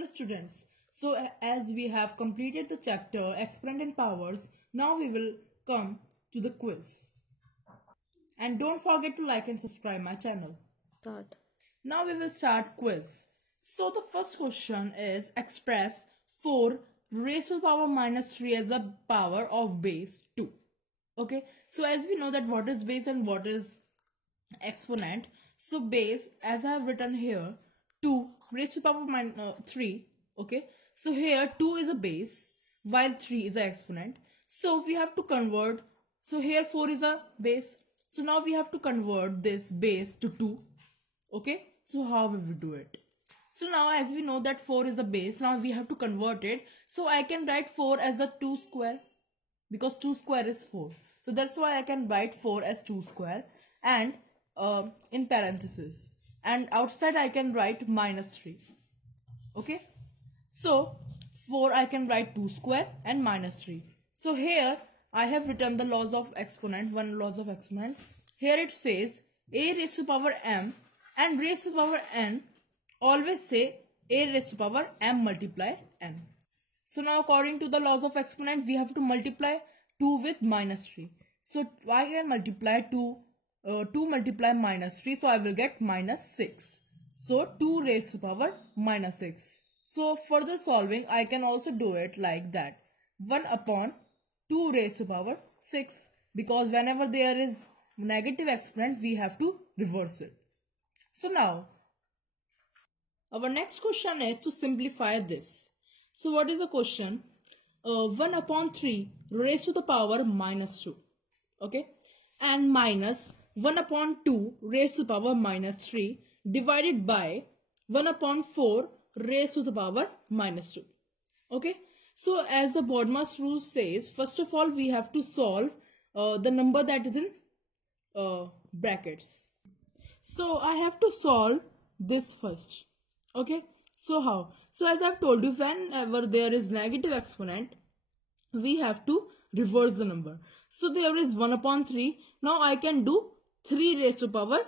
Hello students, so as we have completed the chapter exponent and powers, now we will come to the quiz. And don't forget to like and subscribe my channel. Start. Now we will start quiz. So the first question is express 4 raised to the power minus 3 as a power of base 2. Okay, so as we know that what is base and what is exponent. So base, as I have written here, 2 raised to the power minus 3. Okay, so here 2 is a base while 3 is an exponent. So we have to convert. So here 4 is a base. So now we have to convert this base to 2. Okay, so how we will do it? So now as we know that 4 is a base, now we have to convert it. So I can write 4 as a 2 square because 2 square is 4. So that's why I can write 4 as 2 square and in parenthesis, and outside I can write minus 3. Okay, so 4 I can write 2 square and minus 3. So here I have written the laws of exponent, one laws of exponent. Here it says a raised to power m and raised to power n, always say a raised to power m multiply n. So now according to the laws of exponent, we have to multiply 2 with minus 3. So I can multiply 2 multiply minus 3, so I will get minus 6. So 2 raised to power minus 6. So further solving, I can also do it like that. 1 upon 2 raised to power 6, because whenever there is negative exponent, we have to reverse it. So now, our next question is to simplify this. So what is the question? 1 upon 3 raised to the power minus 2. Okay, and minus 1 upon 2 raised to the power minus 3 divided by 1 upon 4 raised to the power minus 2. Okay, so as the BODMAS rule says, first of all we have to solve the number that is in brackets. So I have to solve this first. Okay, so how? So as I've told you, whenever there is negative exponent, we have to reverse the number. So there is 1 upon 3. Now I can do 3 raised to power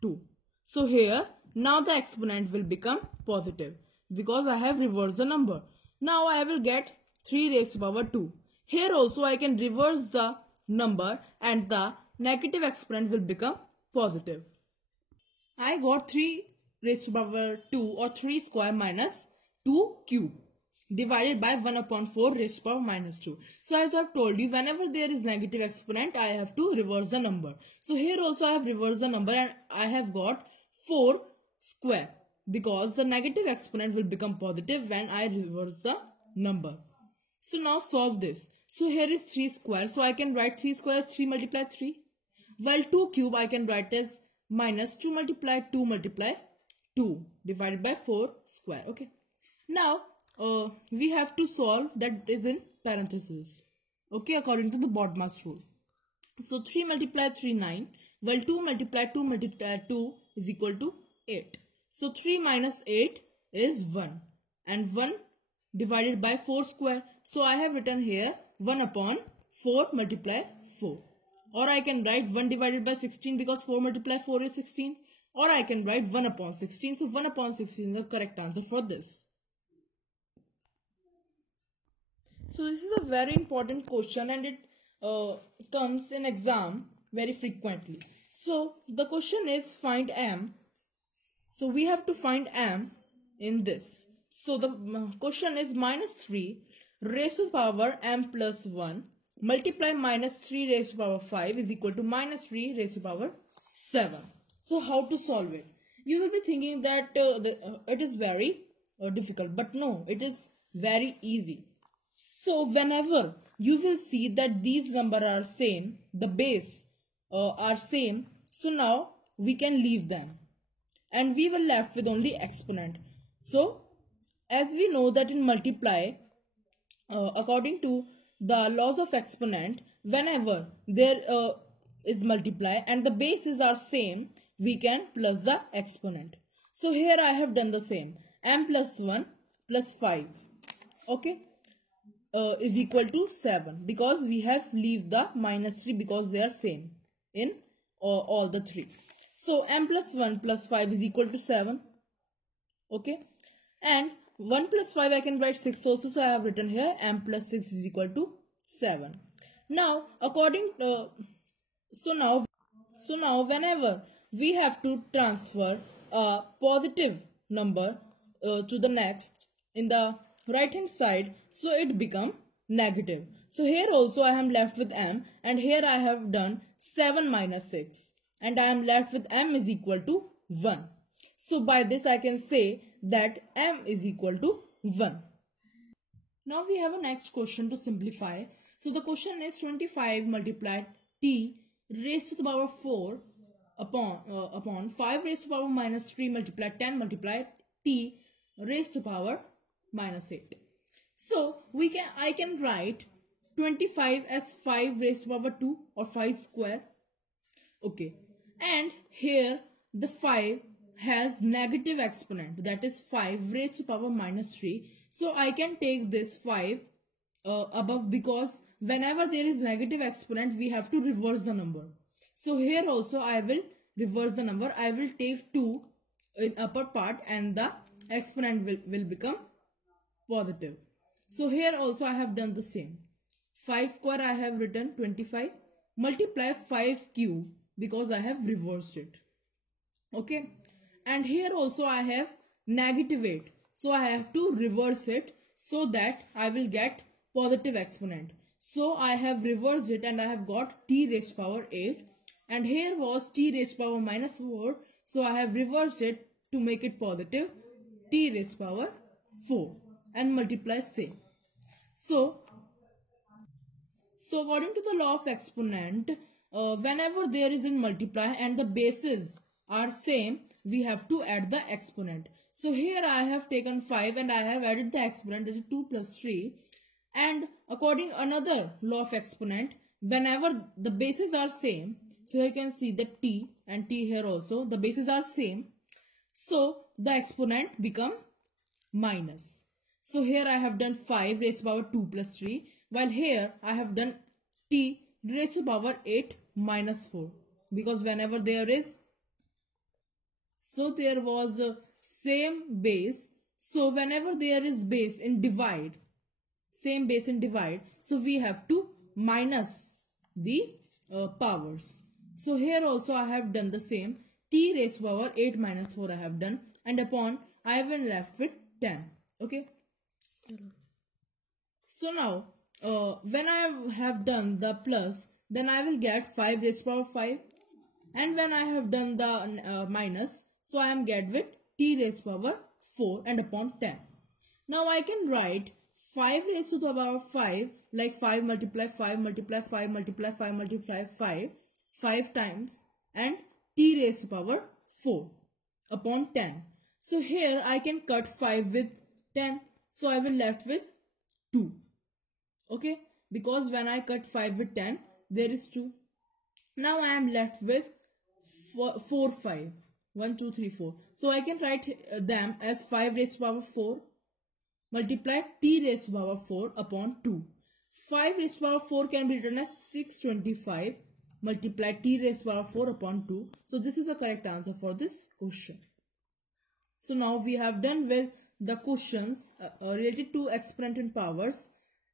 2. So here, now the exponent will become positive because I have reversed the number. Now I will get 3 raised to power 2. Here also I can reverse the number and the negative exponent will become positive. I got 3 raised to power 2 or 3 square minus 2 cube divided by 1 upon 4 raised to power minus 2. So as I have told you, whenever there is negative exponent, I have to reverse the number. So here also I have reversed the number and I have got 4 square because the negative exponent will become positive when I reverse the number. So now solve this. So here is 3 square. So I can write 3 square as 3 multiply 3. While 2 cube I can write as minus 2 multiply 2 multiply 2 divided by 4 square. Okay. Now we have to solve that is in parentheses. Okay, according to the BODMAS rule. So 3 multiply 3 9, while 2 multiply 2 multiply 2 is equal to 8. So 3 minus 8 is 1 and 1 divided by 4 square. So I have written here 1 upon 4 multiply 4. Or I can write 1 divided by 16 because 4 multiply 4 is 16. Or I can write 1 upon 16. So 1 upon 16 is the correct answer for this. So this is a very important question and it comes in exam very frequently. So the question is find m. So we have to find m in this. So the question is minus 3 raised to the power m plus 1 multiply minus 3 raised to the power 5 is equal to minus 3 raised to the power 7. So how to solve it? You will be thinking that it is very difficult, but no, it is very easy. So whenever you will see that these numbers are same, the base are same, so now we can leave them and we will left with only exponent. So as we know that in multiply, according to the laws of exponent, whenever there is multiply and the bases are same, we can plus the exponent. So here I have done the same. M plus 1 plus 5. Okay. Is equal to 7 because we have leave the minus 3 because they are same in all the 3. So m plus 1 plus 5 is equal to 7. Okay, and 1 plus 5 I can write 6 also, so I have written here m plus 6 is equal to 7. Now so now whenever we have to transfer a positive number to the next in the right hand side, so it become negative. So here also I am left with m, and here I have done 7 minus 6, and I am left with m is equal to 1. So by this I can say that m is equal to 1. Now we have a next question to simplify. So the question is 25 multiplied t raised to the power 4 upon 5 raised to the power minus 3 multiplied 10 multiplied t raised to the power minus 8. So I can write 25 as 5 raised to the power 2 or 5 square. Okay, and here the 5 has negative exponent, that is 5 raised to the power minus 3. So I can take this 5 above, because whenever there is negative exponent we have to reverse the number. So here also I will reverse the number. I will take 2 in upper part and the exponent will become positive. So here also I have done the same. 5 square I have written 25, multiply 5 cube because I have reversed it. Okay, and here also I have negative 8, so I have to reverse it so that I will get positive exponent. So I have reversed it and I have got t raised to power 8, and here was t raised to power minus 4, so I have reversed it to make it positive, t raised to power 4, and multiply same. So according to the law of exponent, whenever there is in multiply and the bases are same, we have to add the exponent. So here I have taken 5 and I have added the exponent, that is 2 plus 3. And according another law of exponent, whenever the bases are same, so you can see that t and t here also, the bases are same, so the exponent become minus. So here I have done 5 raised to power 2 plus 3, while here I have done t raised to power 8 minus 4, because whenever there is, so there was a same base, so whenever there is base in divide, same base in divide, so we have to minus the powers. So here also I have done the same, t raised to power 8 minus 4 I have done, and upon I have been left with 10. Okay, so now when I have done the plus, then I will get 5 raised to power 5, and when I have done the minus, so I am get with t raised to power 4 and upon 10. Now I can write 5 raised to the power 5 like 5 multiply 5 multiply 5 multiply 5 multiply 5 times, and t raised to power 4 upon 10. So here I can cut 5 with 10, so I will left with 2. Okay, because when I cut 5 with 10 there is 2. Now I am left with 4 5, 1 2 3 4. So I can write them as 5 raised to power 4 multiply t raised to power 4 upon 2. 5 raised to power 4 can be written as 625 multiply t raised to power 4 upon 2. So this is the correct answer for this question. So now we have done with the questions related to exponent and powers.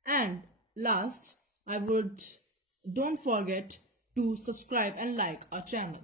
And last, don't forget to subscribe and like our channel.